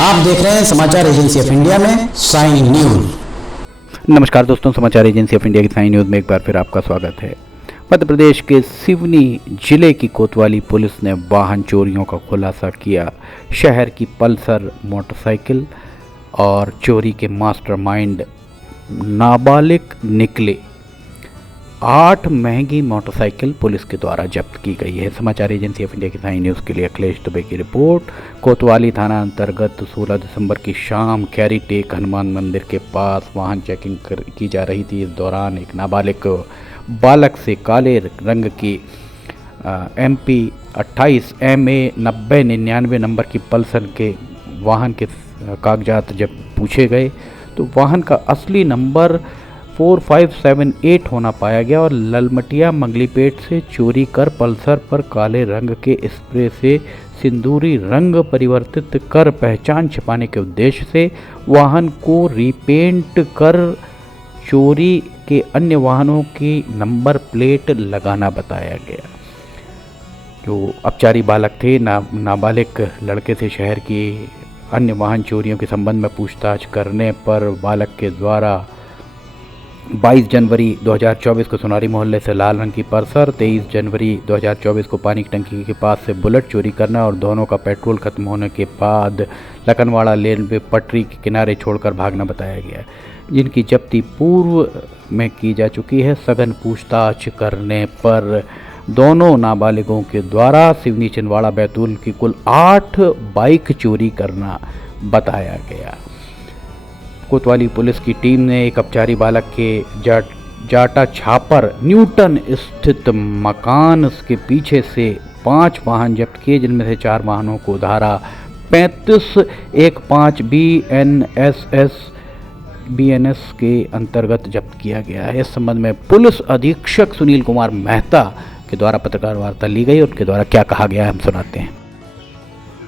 आप देख रहे हैं समाचार एजेंसी ऑफ इंडिया में साइन न्यूज। नमस्कार दोस्तों, समाचार एजेंसी ऑफ इंडिया की साइन न्यूज़ में एक बार फिर आपका स्वागत है। मध्य प्रदेश के सिवनी जिले की कोतवाली पुलिस ने वाहन चोरियों का खुलासा किया। शहर की पल्सर मोटरसाइकिल और चोरी के मास्टरमाइंड नाबालिग निकले। 8 महंगी मोटरसाइकिल पुलिस के द्वारा जब्त की गई है। समाचार एजेंसी ऑफ इंडिया की साइन न्यूज़ के लिए अखिलेश दुबे की रिपोर्ट। कोतवाली थाना अंतर्गत 16 दिसंबर की शाम कैरी टेक हनुमान मंदिर के पास वाहन चेकिंग की जा रही थी। इस दौरान एक नाबालिग बालक से काले रंग की MP 28 MA 9099 नंबर की पल्सर के वाहन के कागजात जब पूछे गए तो वाहन का असली नंबर 4578 होना पाया गया और ललमटिया मंगलीपेट से चोरी कर पल्सर पर काले रंग के स्प्रे से सिंदूरी रंग परिवर्तित कर पहचान छिपाने के उद्देश्य से वाहन को रीपेंट कर चोरी के अन्य वाहनों की नंबर प्लेट लगाना बताया गया। जो अपचारी बालक थे, नाबालिग लड़के से शहर की अन्य वाहन चोरियों के संबंध में पूछताछ करने पर बालक के द्वारा 22 जनवरी 2024 को सोनारी मोहल्ले से लाल रंग की पल्सर, 23 जनवरी 2024 को पानी की टंकी के पास से बुलेट चोरी करना और दोनों का पेट्रोल खत्म होने के बाद लखनवाड़ा लेन पे पटरी के किनारे छोड़कर भागना बताया गया, जिनकी जब्ती पूर्व में की जा चुकी है। सघन पूछताछ करने पर दोनों नाबालिगों के द्वारा सिवनी छिंदवाड़ा बैतूल की कुल 8 बाइक चोरी करना बताया गया। कोतवाली पुलिस की टीम ने एक अपचारी बालक के जाटा छापर न्यूटन स्थित मकान के पीछे से 5 वाहन जब्त किए, जिनमें से 4 वाहनों को धारा 3515 BNS के अंतर्गत जब्त किया गया है। इस संबंध में पुलिस अधीक्षक सुनील कुमार मेहता के द्वारा पत्रकार वार्ता ली गई। उनके द्वारा क्या कहा गया है हम सुनाते हैं।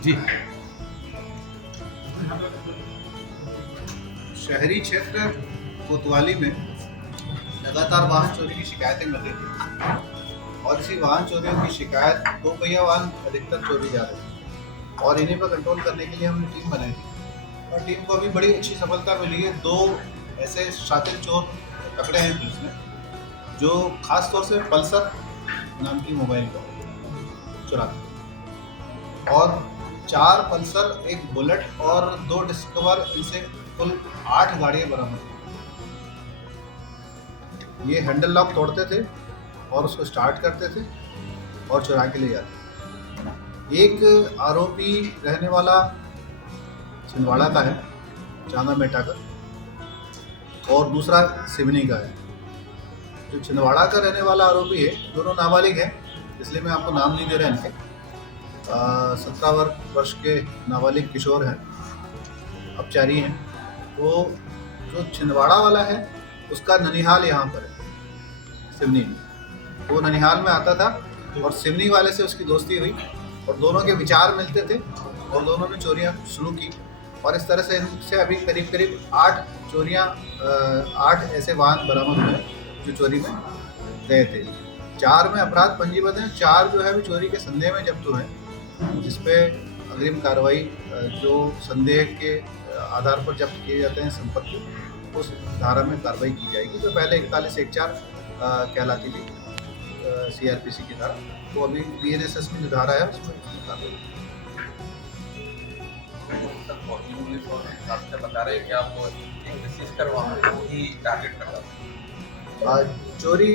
जी, शहरी क्षेत्र कोतवाली में लगातार वाहन चोरी की शिकायतें मिल रही थी और इसी वाहन चोरियों की शिकायत 2 पहिया वाहन अधिकतर चोरी जा रहे थे और इन्हीं पर कंट्रोल करने के लिए हमने टीम बनाई थी और टीम को अभी बड़ी अच्छी सफलता मिली है। 2 ऐसे शातिर चोर पकड़े हैं पुलिस ने, जो खास तौर से पल्सर नाम की मोबाइल को चुराते और 4 पल्सर, 1 बुलेट और 2 डिस्कवर, इनसे कुल 8 गाड़ियां बरामद हुई। ये हैंडल लॉक तोड़ते थे और उसको स्टार्ट करते थे और चुरा के ले जाते। एक आरोपी रहने वाला छिंदवाड़ा का है, चांदा मेटा का, और दूसरा सिवनी का है। जो छिंदवाड़ा का रहने वाला आरोपी है, दोनों नाबालिग हैं, इसलिए मैं आपको नाम नहीं दे रहा इनके। 17 वर्ष के नाबालिग किशोर हैं, अपचारी हैं। वो जो छिंदवाड़ा वाला है उसका ननिहाल यहाँ पर है, सिवनी में। वो ननिहाल में आता था और सिवनी वाले से उसकी दोस्ती हुई और दोनों के विचार मिलते थे और दोनों ने चोरियाँ शुरू की और इस तरह से इनसे अभी करीब 8 ऐसे वाहन बरामद हुए जो चोरी में गए थे। 4 में अपराध पंजीबद्ध हैं, 4 जो है वो चोरी के संदेह में जब्त हुए हैं, जिसपे अग्रिम कार्रवाई जो संदेह के आधार पर जब्त किए जाते हैं संपत्ति, उस धारा में कार्रवाई की जाएगी। जो पहले 4114 कहलाती थी CRPC की धारा, तो अभी BNSS में जो धारा है उसमें कार्रवाई। बता रहे कि आपको एक विशेष करवाना ही टारगेट करता। चोरी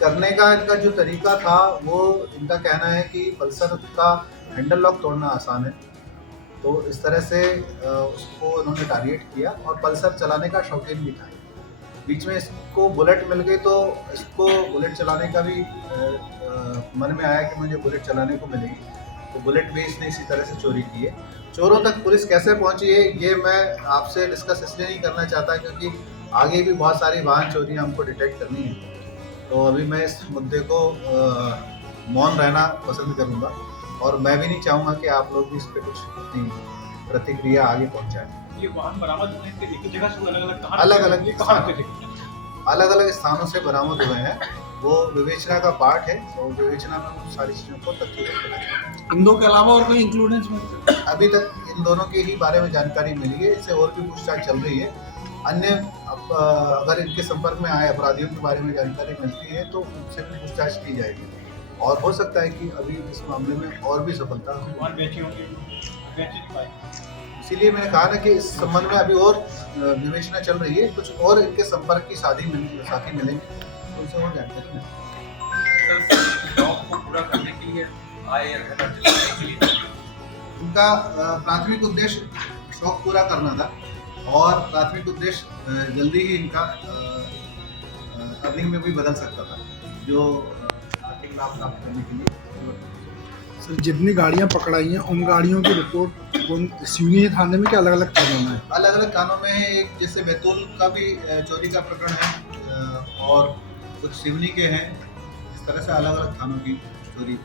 करने का इनका जो तरीका था, वो इनका कहना है कि पल्सर का हैंडल लॉक तोड़ना आसान है, तो इस तरह से उसको इन्होंने टारगेट किया और पल्सर चलाने का शौकीन भी था। बीच में इसको बुलेट मिल गई तो इसको बुलेट चलाने का भी मन में आया कि मुझे बुलेट चलाने को मिलेगी, तो बुलेट भी इसने इसी तरह से चोरी की है। चोरों तक पुलिस कैसे पहुंची है ये मैं आपसे डिस्कस इसलिए नहीं करना चाहता क्योंकि आगे भी बहुत सारी वाहन चोरियां हमको डिटेक्ट करनी है, तो अभी मैं इस मुद्दे को मौन रहना पसंद करूंगा और मैं भी नहीं चाहूँगा कि आप लोग भी इस पर कुछ अपनी प्रतिक्रिया आगे पहुँचाएं। ये वाहन बरामद होने के एक जगह से अलग अलग स्थानों से बरामद हुए हैं वो विवेचना का पार्ट है, तो विवेचना में उन सारी चीज़ों को तथ्यों को मिलाएंगे। इन दो के अलावा और कोई इंक्लूड है इसमें? अभी तक इन दोनों के ही बारे में जानकारी मिली है, इससे और भी पूछताछ चल रही है। अन्य अगर इनके संपर्क में आए अपराधियों के बारे में जानकारी मिलती है तो उनसे भी पूछताछ की जाएगी, और हो सकता है कि अभी इस मामले में और भी सफलता हो। इसीलिए मैंने कहा ना कि इस संबंध में अभी और विवेचना चल रही है, कुछ और इनके संपर्क की साथी मिलेंगे तो उनसे और जानकारी मिलेगी। सर, जॉब को पूरा करने के लिए आए या घर चलाने के लिए उनका प्राथमिक उद्देश्य शौक पूरा करना था, और प्राथमिक उद्देश्य जल्दी ही इनका अर्निंग में भी बदल सकता था, जो आर्थिक लाभ प्राप्त करने के लिए। सर, जितनी गाड़ियां पकड़ाई हैं उन गाड़ियों की रिपोर्ट सिवनी थाने में क्या अलग अलग थानों में है? अलग अलग थानों में है। एक जैसे बैतूल का भी चोरी का प्रकरण है, और कुछ सिवनी के हैं। इस तरह से अलग अलग थानों की चोरी।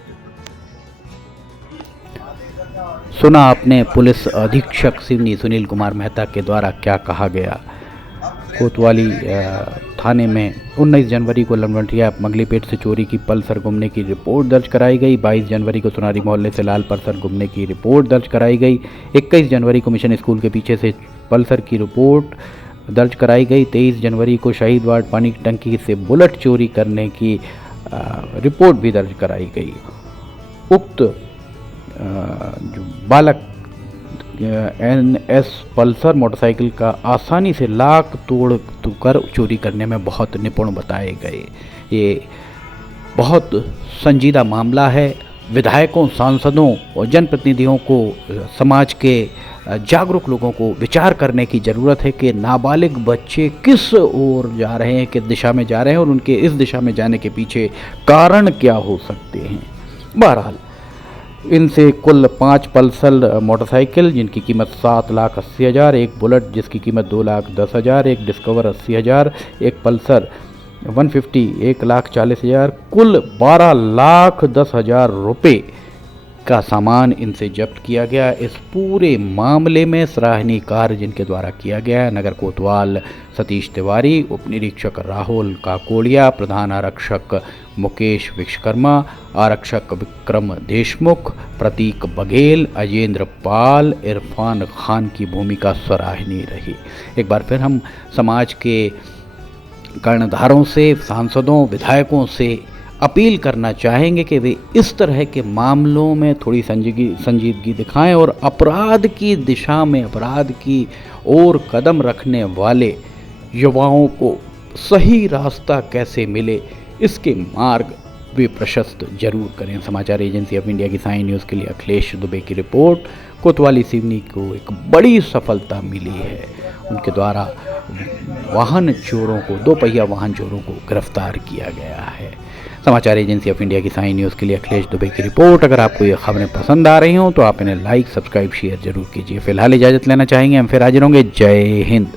सुना आपने पुलिस अधीक्षक सिवनी सुनील कुमार मेहता के द्वारा क्या कहा गया। कोतवाली थाने में 19 जनवरी को लमवंटिया मंगलीपेट से चोरी की पल्सर गुमने की रिपोर्ट दर्ज कराई गई। 22 जनवरी को सुनारी मोहल्ले से लाल पल्सर गुमने की रिपोर्ट दर्ज कराई गई। 21 जनवरी को मिशन स्कूल के पीछे से पल्सर की रिपोर्ट दर्ज कराई गई। 23 जनवरी को शहीद वार्ड पानी की टंकी से बुलेट चोरी करने की रिपोर्ट भी दर्ज कराई गई। उक्त जो बालक NS पल्सर मोटरसाइकिल का आसानी से लाख तोड़ चोरी करने में बहुत निपुण बताए गए। ये बहुत संजीदा मामला है। विधायकों, सांसदों और जनप्रतिनिधियों को, समाज के जागरूक लोगों को विचार करने की ज़रूरत है कि नाबालिग बच्चे किस ओर जा रहे हैं, किस दिशा में जा रहे हैं, और उनके इस दिशा में जाने के पीछे कारण क्या हो सकते हैं। बहरहाल इनसे कुल 5 पल्सर मोटरसाइकिल जिनकी कीमत 7,80,000, एक बुलेट जिसकी कीमत 2,10,000, एक डिस्कवर 80,000, एक पल्सर 150 1,40,000, कुल 12,10,000 रुपये का सामान इनसे जब्त किया गया। इस पूरे मामले में सराहनीय कार्य जिनके द्वारा किया गया है नगर कोतवाल सतीश तिवारी, उप निरीक्षक राहुल काकोड़िया, प्रधान आरक्षक मुकेश विश्वकर्मा, आरक्षक विक्रम देशमुख, प्रतीक बघेल, अजेंद्र पाल, इरफान खान की भूमिका सराहनीय रही। एक बार फिर हम समाज के कर्णधारों से, सांसदों, विधायकों से अपील करना चाहेंगे कि वे इस तरह के मामलों में थोड़ी संजीदगी दिखाएं और अपराध की दिशा में, अपराध की ओर कदम रखने वाले युवाओं को सही रास्ता कैसे मिले, इसके मार्ग वे प्रशस्त जरूर करें। समाचार एजेंसी ऑफ इंडिया की साइन न्यूज़ के लिए अखिलेश दुबे की रिपोर्ट। कोतवाली सिवनी को एक बड़ी सफलता मिली है। उनके द्वारा वाहन चोरों को, 2 पहिया वाहन चोरों को गिरफ्तार किया गया है। समाचार एजेंसी ऑफ इंडिया की साइन न्यूज़ के लिए अखिलेश दुबे की रिपोर्ट। अगर आपको ये खबरें पसंद आ रही हों तो आप इन्हें लाइक, सब्सक्राइब, शेयर जरूर कीजिए। फिलहाल इजाज़त लेना चाहेंगे, हम फिर हाजिर होंगे। जय हिंद।